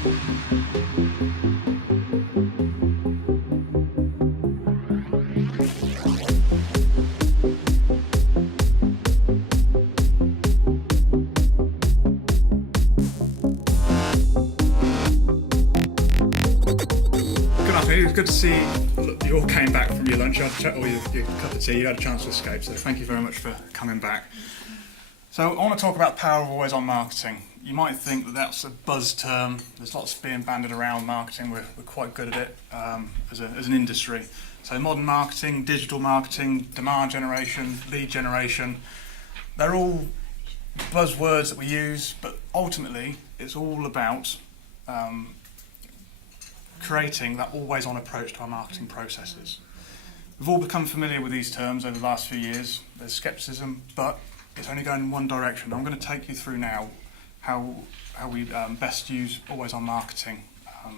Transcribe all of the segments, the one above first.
It's good to see you all came back from your lunch, or your cup of tea. You had a chance to escape, so thank you very much for coming back. So I want to talk about the power of always-on marketing. You might think that that's a buzz term. There's lots being banded around marketing. We're quite good at it as an industry. So modern marketing, digital marketing, demand generation, lead generation, they're all buzzwords that we use, but ultimately it's all about creating that always-on approach to our marketing processes. We've all become familiar with these terms over the last few years. There's scepticism, but it's only going in one direction. I'm going to take you through now how we best use always-on marketing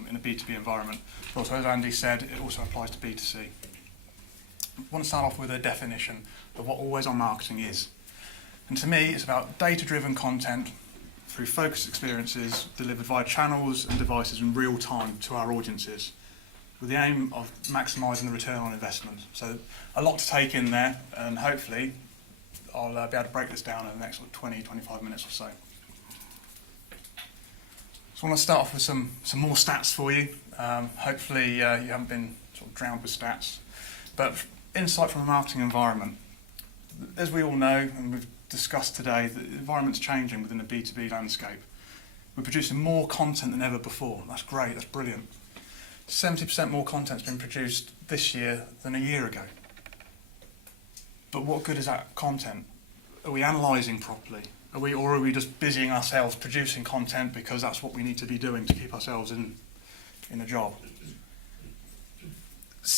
in a B2B environment. Also, as Andy said, it also applies to B2C. I want to start off with a definition of what always-on marketing is. And to me, it's about data-driven content through focused experiences delivered via channels and devices in real time to our audiences, with the aim of maximising the return on investment. So a lot to take in there, and hopefully I'll be able to break this down in the next 20-25 minutes or so. So I want to start off with some more stats for you. Hopefully you haven't been sort of drowned with stats, but insight from a marketing environment. As we all know, and we've discussed today, the environment's changing within the B2B landscape. We're producing more content than ever before. That's great, that's brilliant. 70% more content's been produced this year than a year ago. But what good is that content? Are we analysing properly? Or are we just busying ourselves producing content because that's what we need to be doing to keep ourselves in a job?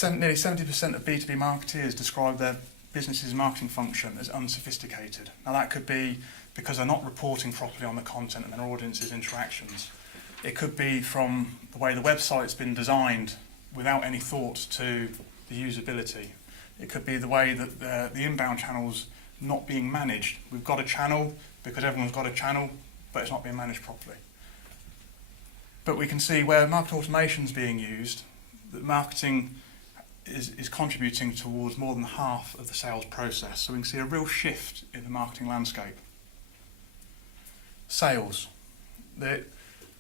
Nearly 70% of B2B marketeers describe their business's marketing function as unsophisticated. Now that could be because they're not reporting properly on the content and their audience's interactions. It could be from the way the website's been designed without any thought to the usability. It could be the way that the inbound channel's not being managed. We've got a channel because everyone's got a channel, but it's not being managed properly. But we can see where market automation's being used, that marketing is contributing towards more than half of the sales process. So we can see a real shift in the marketing landscape. Sales. They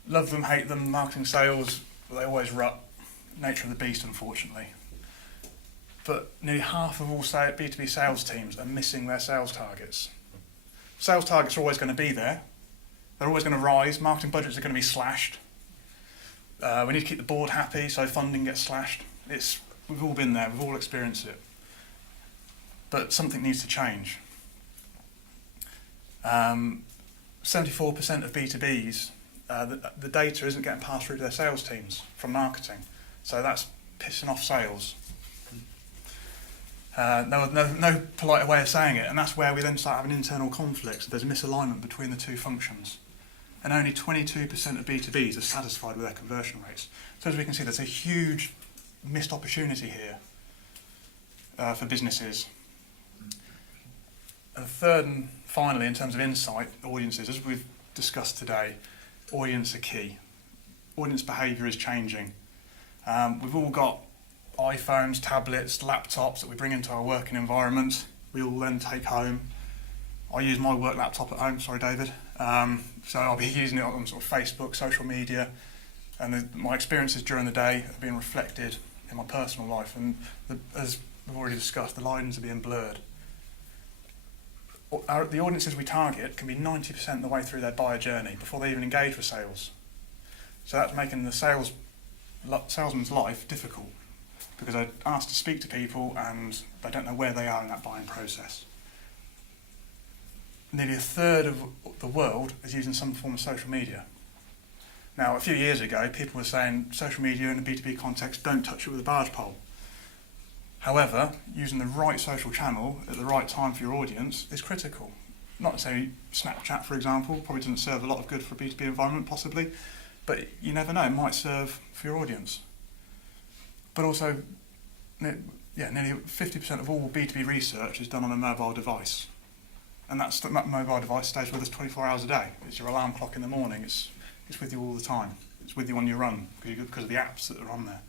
love them, hate them, marketing sales, well, they always rut. Nature of the beast, unfortunately. But nearly half of all B2B sales teams are missing their sales targets. Sales targets are always going to be there. They're always going to rise. Marketing budgets are going to be slashed. We need to keep the board happy, so funding gets slashed. We've all been there, we've all experienced it. But something needs to change. 74% of B2Bs, the data isn't getting passed through to their sales teams from marketing. So that's pissing off sales. No politer way of saying it, and that's where we then start having internal conflicts. There's a misalignment between the two functions. And only 22% of B2Bs are satisfied with their conversion rates. So as we can see, there's a huge missed opportunity here for businesses. And third and finally, in terms of insight, audiences, as we've discussed today, audience are key. Audience behaviour is changing. We've all got iPhones, tablets, laptops that we bring into our working environment. We all then take home. I use my work laptop at home, sorry David. So I'll be using it on sort of Facebook, social media, and my experiences during the day are being reflected in my personal life, and as we've already discussed, the lines are being blurred. The audiences we target can be 90% of the way through their buyer journey before they even engage with sales. So that's making the salesman's life difficult, because they're asked to speak to people and they don't know where they are in that buying process. Nearly a third of the world is using some form of social media. Now, a few years ago, people were saying social media in a B2B context, don't touch it with a barge pole. However, using the right social channel at the right time for your audience is critical. Not to say Snapchat, for example, probably doesn't serve a lot of good for a B2B environment, possibly, but you never know, it might serve for your audience. But also, nearly 50% of all B2B research is done on a mobile device. And that mobile device stays with us 24 hours a day. It's your alarm clock in the morning. It's with you all the time. It's with you on your run because of the apps that are on there.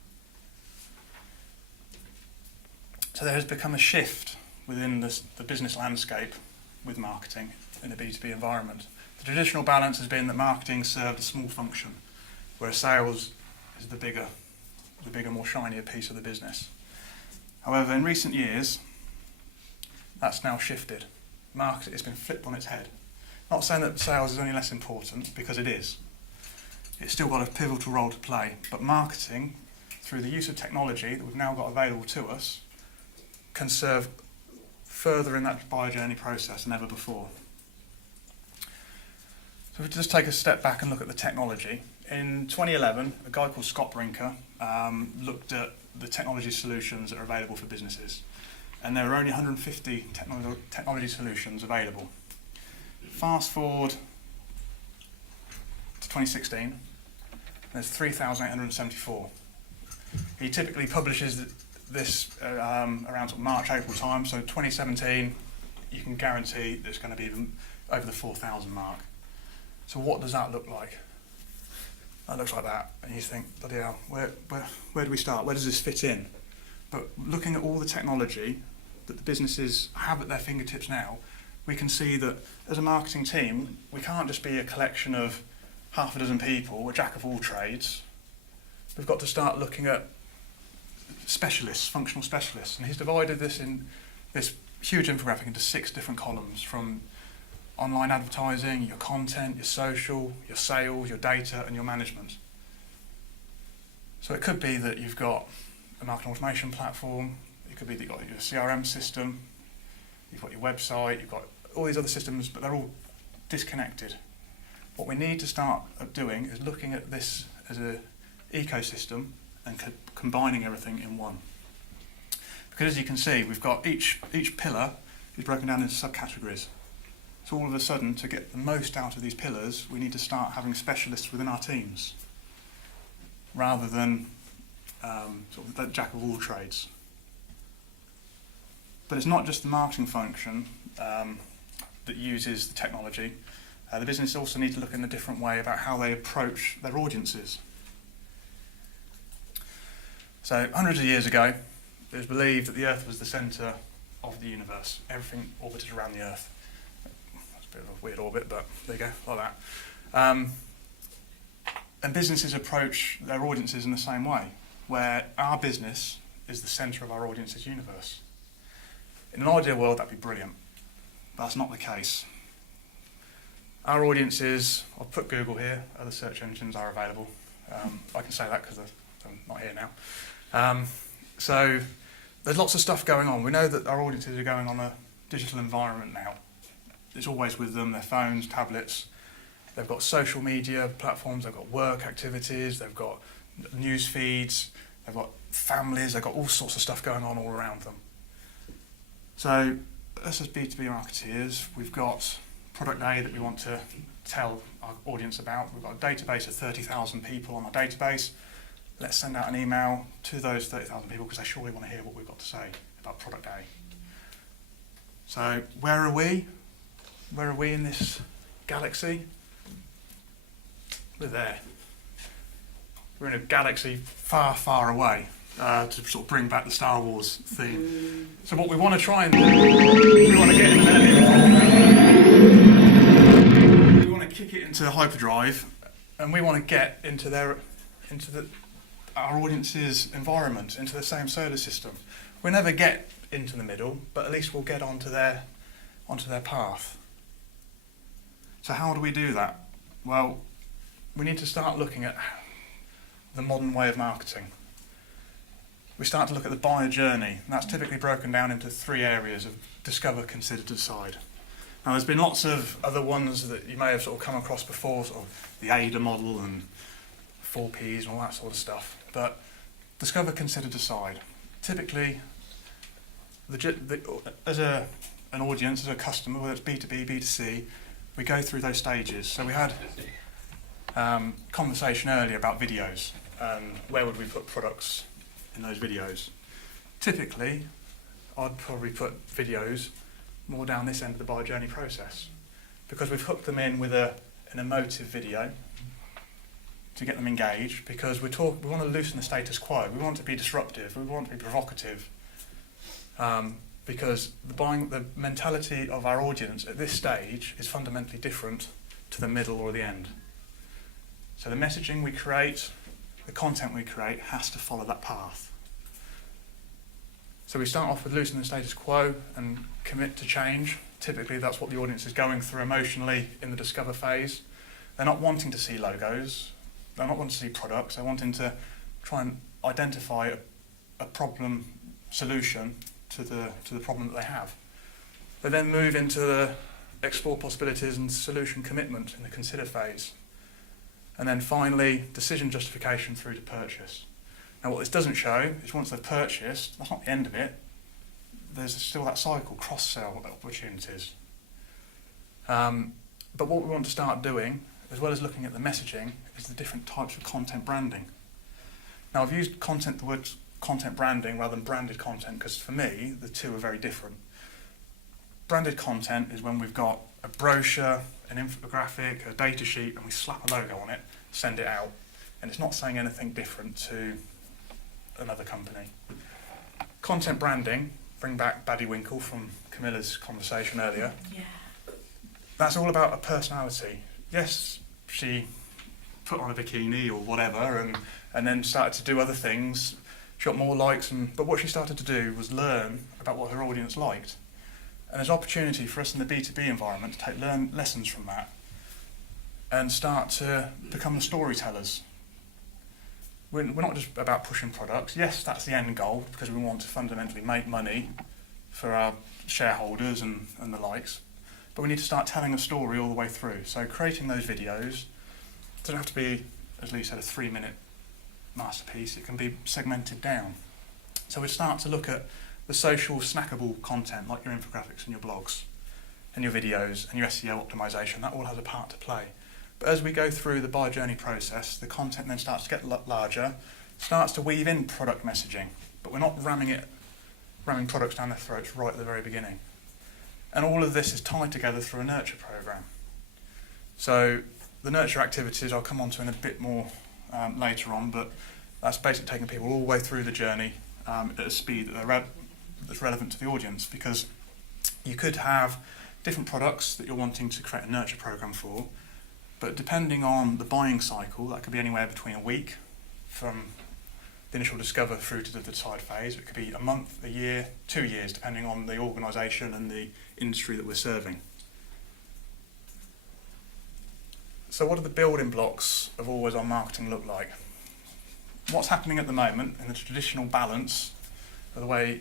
So there has become a shift within the business landscape with marketing in a B2B environment. The traditional balance has been that marketing served a small function, whereas sales is the bigger, more shinier piece of the business. However, in recent years, that's now shifted. Marketing has been flipped on its head. Not saying that sales is only less important, because it is. It's still got a pivotal role to play, but marketing, through the use of technology that we've now got available to us, can serve further in that buyer journey process than ever before. So if we just take a step back and look at the technology. In 2011, a guy called Scott Brinker looked at the technology solutions that are available for businesses. And there are only 150 technology solutions available. Fast forward to 2016, there's 3,874. He typically publishes this around sort of March, April time, so 2017, you can guarantee that it's going to be over the 4,000 mark. So what does that look like? That looks like that, and you think, bloody hell, where do we start? Where does this fit in? But looking at all the technology that the businesses have at their fingertips now, we can see that as a marketing team, we can't just be a collection of half a dozen people, a jack of all trades. We've got to start looking at specialists, functional specialists, and he's divided this in this huge infographic into 6 different columns, from online advertising, your content, your social, your sales, your data, and your management. So it could be that you've got a marketing automation platform, it could be that you've got your CRM system, you've got your website, you've got all these other systems, but they're all disconnected. What we need to start doing is looking at this as an ecosystem and combining everything in one. Because as you can see, we've got each pillar is broken down into subcategories. So all of a sudden, to get the most out of these pillars, we need to start having specialists within our teams, rather than sort of the jack of all trades. But it's not just the marketing function that uses the technology. The business also need to look in a different way about how they approach their audiences. So hundreds of years ago, it was believed that the Earth was the centre of the universe. Everything orbited around the Earth. That's a bit of a weird orbit, but there you go, like that. And businesses approach their audiences in the same way, where our business is the centre of our audience's universe. In an ideal world, that'd be brilliant, but that's not the case. Our audiences, I'll put Google here, other search engines are available. I can say that because I'm not here now. So there's lots of stuff going on. We know that our audiences are going on a digital environment now. It's always with them, their phones, tablets. They've got social media platforms, they've got work activities, they've got news feeds, they've got families, they've got all sorts of stuff going on all around them. So us as B2B marketeers, we've got product A that we want to tell our audience about. We've got a database of 30,000 people on our database. Let's send out an email to those 30,000 people because they surely want to hear what we've got to say about product A. So where are we? Where are we in this galaxy? We're there. We're in a galaxy far, far away, to sort of bring back the Star Wars theme. So what we want to try and do, we want to get in there. We want to kick it into hyperdrive, and we want to get into our audience's environment, into the same solar system. We'll never get into the middle, but at least we'll get onto their path. So how do we do that? Well, we need to start looking at the modern way of marketing. We start to look at the buyer journey, and that's typically broken down into 3 areas of discover, consider, decide. Now there's been lots of other ones that you may have sort of come across before, sort of the AIDA model and 4 Ps and all that sort of stuff. But discover, consider, decide. Typically, as an audience, as a customer, whether it's B2B, B2C, we go through those stages. So we had conversation earlier about videos and where would we put products in those videos. Typically, I'd probably put videos more down this end of the buyer journey process, because we've hooked them in with an emotive video. to get them engaged, because we want to loosen the status quo. We want to be disruptive. We want to be provocative. Because the mentality of our audience at this stage is fundamentally different to the middle or the end. So the messaging we create, the content we create, has to follow that path. So we start off with loosening the status quo and commit to change. Typically that's what the audience is going through emotionally in the discover phase. They're not wanting to see logos, they're not wanting to see products, they're wanting to try and identify a problem solution to the problem that they have. They then move into the explore possibilities and solution commitment in the consider phase. And then finally, decision justification through to purchase. Now what this doesn't show is once they've purchased, that's not the end of it. There's still that cycle, cross-sell opportunities. But what we want to start doing, as well as looking at the messaging, is the different types of content branding. Now I've used the word content branding rather than branded content, because for me, the two are very different. Branded content is when we've got a brochure, an infographic, a data sheet, and we slap a logo on it, send it out, and it's not saying anything different to another company. Content branding, bring back Baddie Winkle from Camilla's conversation earlier. Yeah. That's all about a personality. Yes, she put on a bikini or whatever, and then started to do other things. She got more likes, but what she started to do was learn about what her audience liked. And there's opportunity for us in the B2B environment to learn lessons from that and start to become the storytellers. We're not just about pushing products. Yes, that's the end goal, because we want to fundamentally make money for our shareholders and the likes. But we need to start telling a story all the way through. So creating those videos doesn't have to be, as Lee said, a 3-minute masterpiece. It can be segmented down. So we start to look at the social snackable content, like your infographics and your blogs and your videos and your SEO optimization. That all has a part to play. But as we go through the buyer journey process, the content then starts to get larger, starts to weave in product messaging, but we're not ramming products down their throats right at the very beginning. And all of this is tied together through a nurture program. So the nurture activities I'll come on to in a bit more later on, but that's basically taking people all the way through the journey at a speed that's relevant to the audience, because you could have different products that you're wanting to create a nurture program for, but depending on the buying cycle, that could be anywhere between a week from the initial discover through to the decide phase. It could be a month, a year, 2 years, depending on the organisation and the industry that we're serving. So what do the building blocks of always on marketing look like? What's happening at the moment in the traditional balance of the way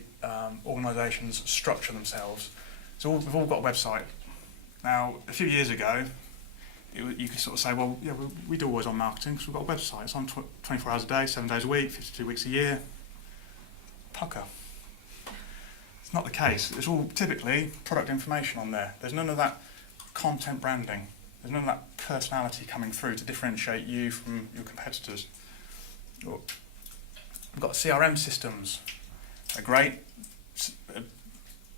organisations structure themselves? So we've all got a website. Now, a few years ago, you could sort of say, well, yeah, we do always on marketing because we've got a website. It's on 24 hours a day, 7 days a week, 52 weeks a year. Pucker. It's not the case. It's all typically product information on there. There's none of that content branding. There's none of that personality coming through to differentiate you from your competitors. We've got CRM systems. They're great.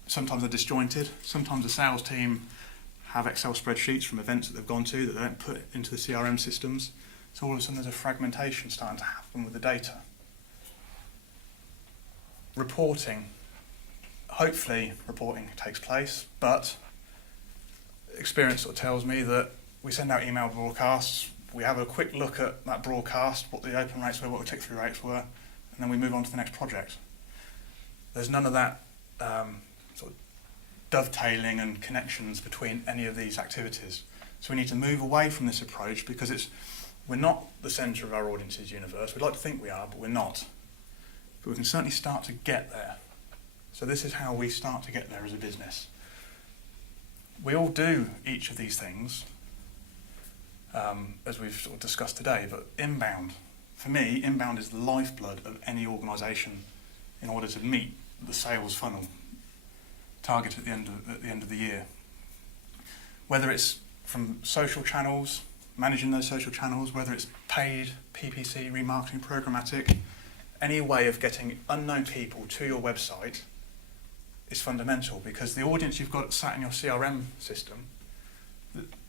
Sometimes they're disjointed. Sometimes the sales team have Excel spreadsheets from events that they've gone to that they don't put into the CRM systems. So all of a sudden there's a fragmentation starting to happen with the data. Reporting. Hopefully reporting takes place, but experience sort of tells me that we send out email broadcasts, we have a quick look at that broadcast, what the open rates were, what the click-through rates were, and then we move on to the next project. There's none of that sort of dovetailing and connections between any of these activities. So we need to move away from this approach, because we're not the centre of our audience's universe. We'd like to think we are, but we're not. But we can certainly start to get there. So this is how we start to get there as a business. We all do each of these things, as we've sort of discussed today, but inbound. For me, inbound is the lifeblood of any organisation in order to meet the sales funnel target at the end of the year. Whether it's from social channels, managing those social channels, whether it's paid, PPC, remarketing, programmatic, any way of getting unknown people to your website is fundamental, because the audience you've got sat in your CRM system,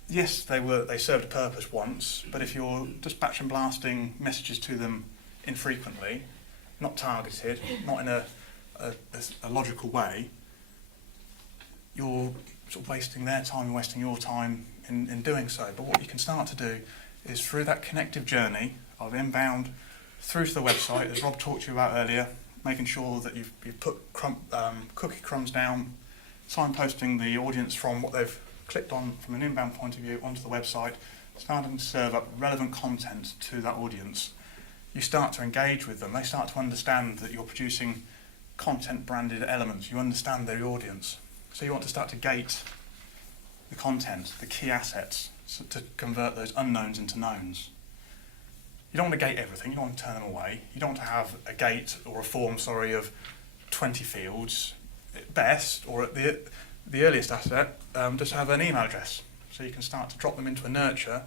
yes, they served a purpose once, but if you're just batch and blasting messages to them infrequently, not targeted, not in a logical way, you're sort of wasting their time and wasting your time in doing so. But what you can start to do is through that connective journey of inbound through to the website, as Rob talked to you about earlier, making sure that you've put cookie crumbs down, signposting the audience from what they've clicked on from an inbound point of view onto the website, starting to serve up relevant content to that audience. You start to engage with them. They start to understand that you're producing content branded elements. You understand their audience. So you want to start to gate the content, the key assets, so to convert those unknowns into knowns. You don't want to gate everything, you don't want to turn them away. You don't want to have a gate or a form, of 20 fields. At best, or at the earliest asset, just have an email address. So you can start to drop them into a nurture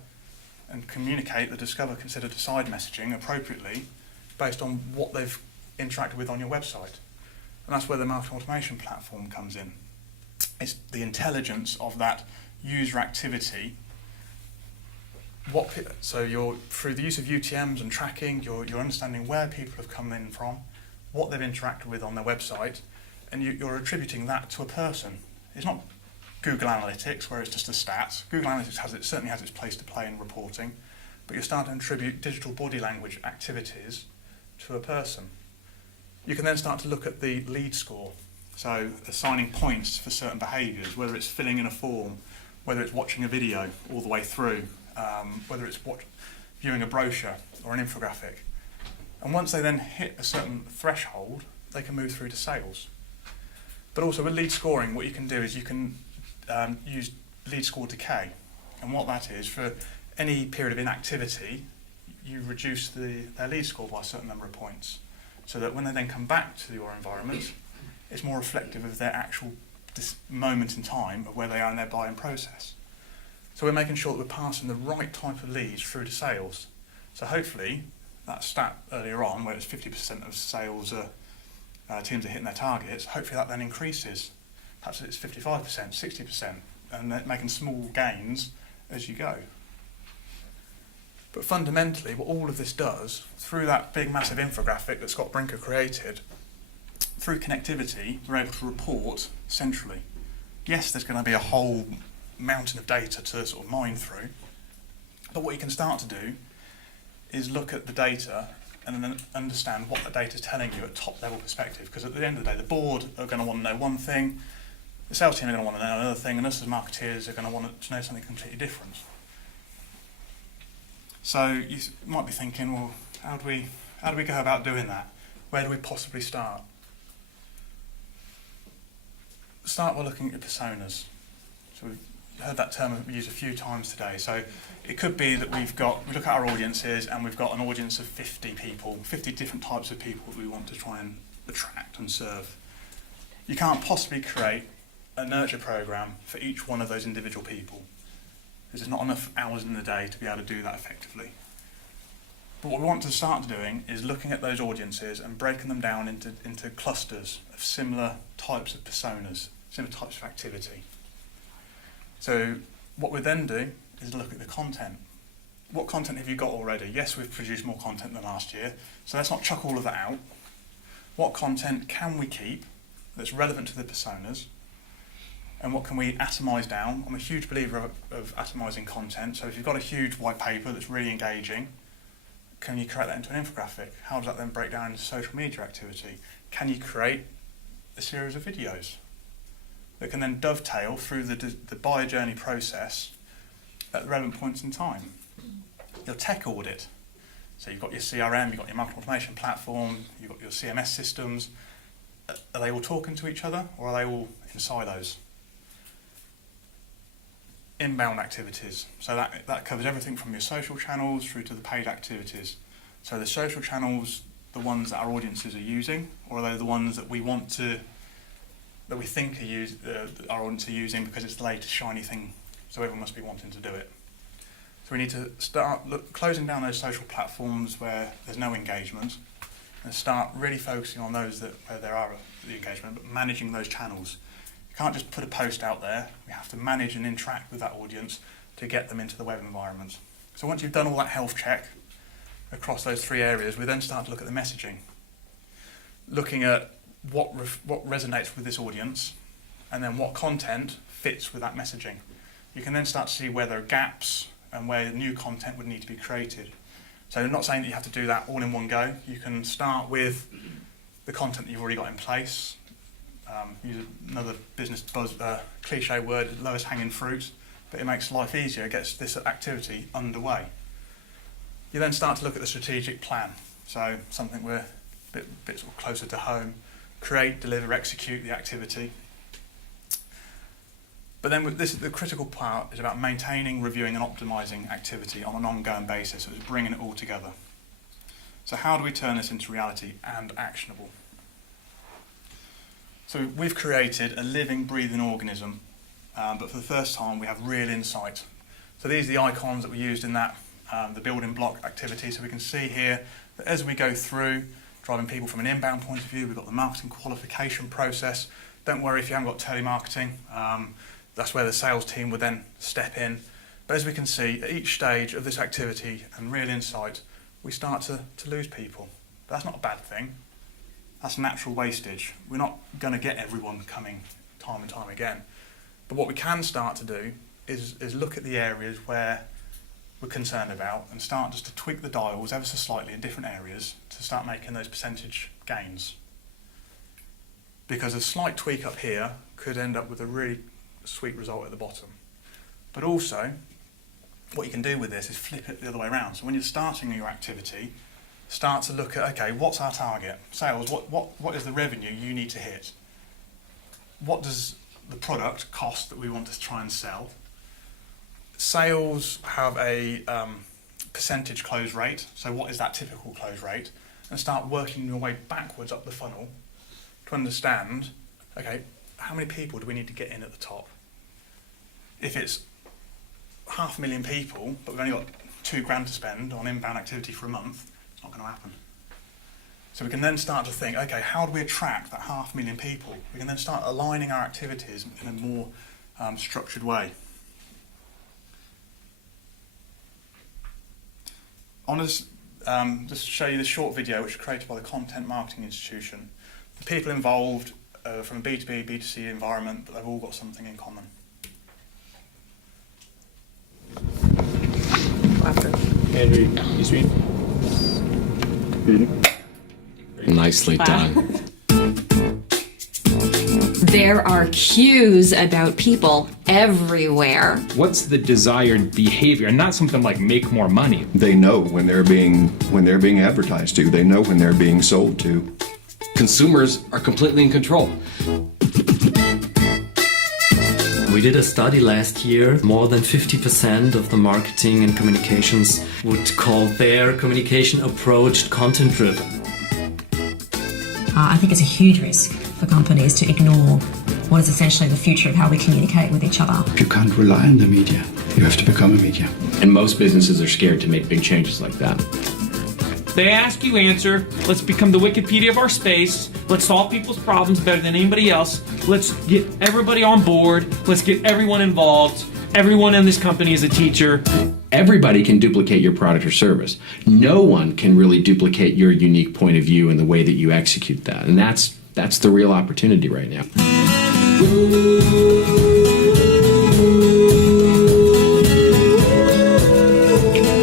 and communicate the discover, consider, decide messaging appropriately based on what they've interacted with on your website. And that's where the marketing automation platform comes in. It's the intelligence of that user activity. So you're, through the use of UTMs and tracking, you're understanding where people have come in from, what they've interacted with on their website, and you're attributing that to a person. It's not Google Analytics, where it's just a stat. Google Analytics certainly has its place to play in reporting, but you're starting to attribute digital body language activities to a person. You can then start to look at the lead score, so assigning points for certain behaviours, whether it's filling in a form, whether it's watching a video all the way through, whether it's viewing a brochure or an infographic. And once they then hit a certain threshold, they can move through to sales. But also with lead scoring, what you can do is you can use lead score decay. And what that is, for any period of inactivity, you reduce their lead score by a certain number of points. So that when they then come back to your environment, it's more reflective of their actual moment in time of where they are in their buying process. So we're making sure that we're passing the right type of leads through to sales. So hopefully, that stat earlier on, where it's 50% of sales teams are hitting their targets, hopefully that then increases. Perhaps it's 55%, 60%, and they're making small gains as you go. But fundamentally, what all of this does, through that big massive infographic that Scott Brinker created, through connectivity, we're able to report centrally. Yes, there's going to be a whole mountain of data to sort of mine through, but what you can start to do is look at the data and then understand what the data is telling you at top level perspective, because at the end of the day, the board are going to want to know one thing, the sales team are going to want to know another thing, and us as marketeers are going to want to know something completely different. So you might be thinking, well, how do we go about doing that? Where do we possibly start? Start by looking at your personas. So we've heard that term used a few times today. So it could be that we look at our audiences and we've got an audience of 50 people, 50 different types of people that we want to try and attract and serve. You can't possibly create a nurture program for each one of those individual people, because there's not enough hours in the day to be able to do that effectively. But what we want to start doing is looking at those audiences and breaking them down into clusters of similar types of personas, similar types of activity. So what we then do is look at the content. What content have you got already? Yes, we've produced more content than last year, so let's not chuck all of that out. What content can we keep that's relevant to the personas? And what can we atomise down? I'm a huge believer of atomising content. So if you've got a huge white paper that's really engaging, can you create that into an infographic? How does that then break down into social media activity? Can you create a series of videos that can then dovetail through the buyer journey process at the relevant points in time? Your tech audit. So you've got your CRM, you've got your marketing automation platform, you've got your CMS systems. Are they all talking to each other, or are they all in silos? Inbound activities. So that covers everything from your social channels through to the paid activities. So the social channels, the ones that our audiences are using, or are they the ones that we think our audience are using because it's the latest shiny thing, so everyone must be wanting to do it. So we need to start closing down those social platforms where there's no engagement, and start really focusing on those where there are the engagement, but managing those channels. You can't just put a post out there. We have to manage and interact with that audience to get them into the web environment. So once you've done all that health check across those 3 areas, we then start to look at the messaging, looking at what resonates with this audience, and then what content fits with that messaging. You can then start to see where there are gaps and where new content would need to be created. So I'm not saying that you have to do that all in one go. You can start with the content that you've already got in place. Use another business buzz cliche word, lowest hanging fruit, but it makes life easier, it gets this activity underway. You then start to look at the strategic plan. So something we're a bit sort of closer to home. Create, deliver, execute the activity. But then the critical part is about maintaining, reviewing and optimising activity on an ongoing basis. So it's bringing it all together. So how do we turn this into reality and actionable? So we've created a living, breathing organism, but for the first time we have real insight. So these are the icons that we used in that the building block activity. So we can see here that as we go through, driving people from an inbound point of view, we've got the marketing qualification process. Don't worry if you haven't got telemarketing. That's where the sales team would then step in. But as we can see, at each stage of this activity and real insight, we start to lose people. But that's not a bad thing. That's natural wastage. We're not going to get everyone coming time and time again. But what we can start to do is look at the areas where we're concerned about and start just to tweak the dials ever so slightly in different areas to start making those percentage gains. Because a slight tweak up here could end up with a really sweet result at the bottom. But also, what you can do with this is flip it the other way around. So when you're starting your activity, start to look at, okay, what's our target? Sales, what is the revenue you need to hit? What does the product cost that we want to try and sell? Sales have a percentage close rate, so what is that typical close rate? And start working your way backwards up the funnel to understand, okay, how many people do we need to get in at the top? If it's 500,000 people, but we've only got $2,000 to spend on inbound activity for a month, it's not going to happen. So we can then start to think, okay, how do we attract that 500,000 people? We can then start aligning our activities in a more structured way. I want to just show you this short video which was created by the Content Marketing Institution. The people involved from a B2B, B2C environment, but they've all got something in common. Andrew, you sweet? Nicely done. There are cues about people everywhere. What's the desired behavior? And not something like make more money. They know when they're being advertised to. They know when they're being sold to. Consumers are completely in control. We did a study last year. More than 50% of the marketing and communications would call their communication approach content-driven. I think it's a huge risk for companies to ignore what is essentially the future of how we communicate with each other. You can't rely on the media. You have to become a media. And most businesses are scared to make big changes like that. They ask, you answer. Let's become the Wikipedia of our space. Let's solve people's problems better than anybody else. Let's get everybody on board. Let's get everyone involved. Everyone in this company is a teacher. Everybody can duplicate your product or service. No one can really duplicate your unique point of view and the way that you execute that. And that's the real opportunity right now.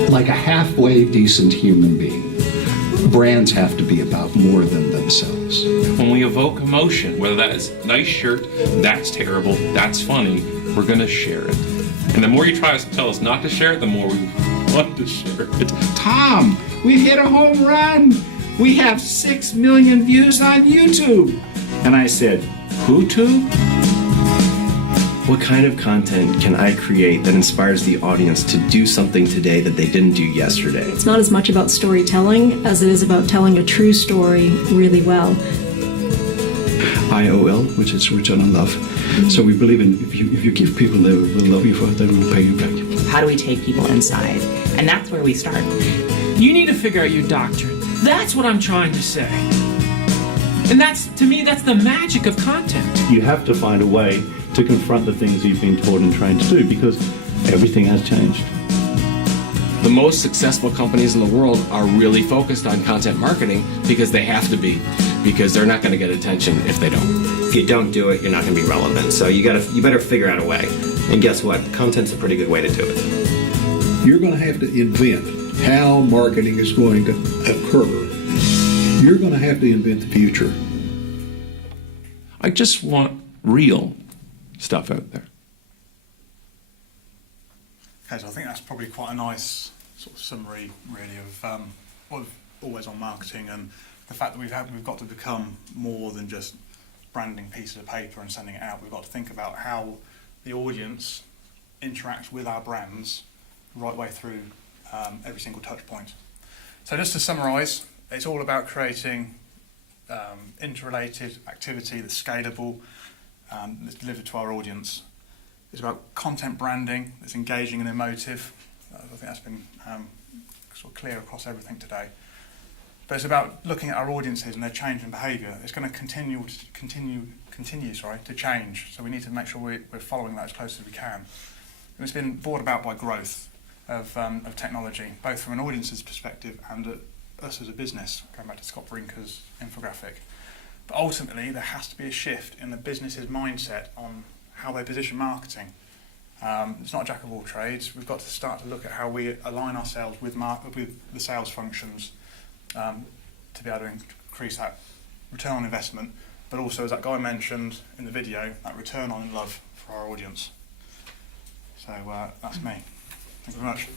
Like a halfway decent human being, brands have to be about more than themselves. When we evoke emotion, whether that is nice shirt, that's terrible, that's funny, we're going to share it. And the more you try to tell us not to share it, the more we want to share it. Tom, we've hit a home run. We have 6 million views on YouTube. And I said, "Who-tube? What kind of content can I create that inspires the audience to do something today that they didn't do yesterday?" It's not as much about storytelling as it is about telling a true story really well. IOL, which is return on love. So we believe in if you give people, they will love you for it, they will pay you back. How do we take people inside? And that's where we start. You need to figure out your doctrine. That's what I'm trying to say. And to me, that's the magic of content. You have to find a way to confront the things you've been taught and trained to do, because everything has changed. The most successful companies in the world are really focused on content marketing because they have to be, because they're not going to get attention if they don't. If you don't do it, you're not going to be relevant. So you better figure out a way. And guess what? Content's a pretty good way to do it. You're going to have to invent how marketing is going to occur. You're going to have to invent the future. I just want real stuff out there. Okay, so I think that's probably quite a nice sort of summary, really, of always on marketing and the fact that we've got to become more than just branding pieces of paper and sending it out. We've got to think about how the audience interacts with our brands right way through every single touch point. So just to summarise, it's all about creating interrelated activity that's scalable, that's delivered to our audience. It's about content branding that's engaging and emotive. I think that's been sort of clear across everything today. But it's about looking at our audiences and their change in behaviour. It's going to continue to change. So we need to make sure we're following that as close as we can. And it's been brought about by growth of technology, both from an audience's perspective and us as a business, going back to Scott Brinker's infographic. But ultimately, there has to be a shift in the business's mindset on how they position marketing. It's not a jack of all trades. We've got to start to look at how we align ourselves with the sales functions to be able to increase that return on investment, but also, as that guy mentioned in the video, that return on love for our audience. So that's me. Thank you very much.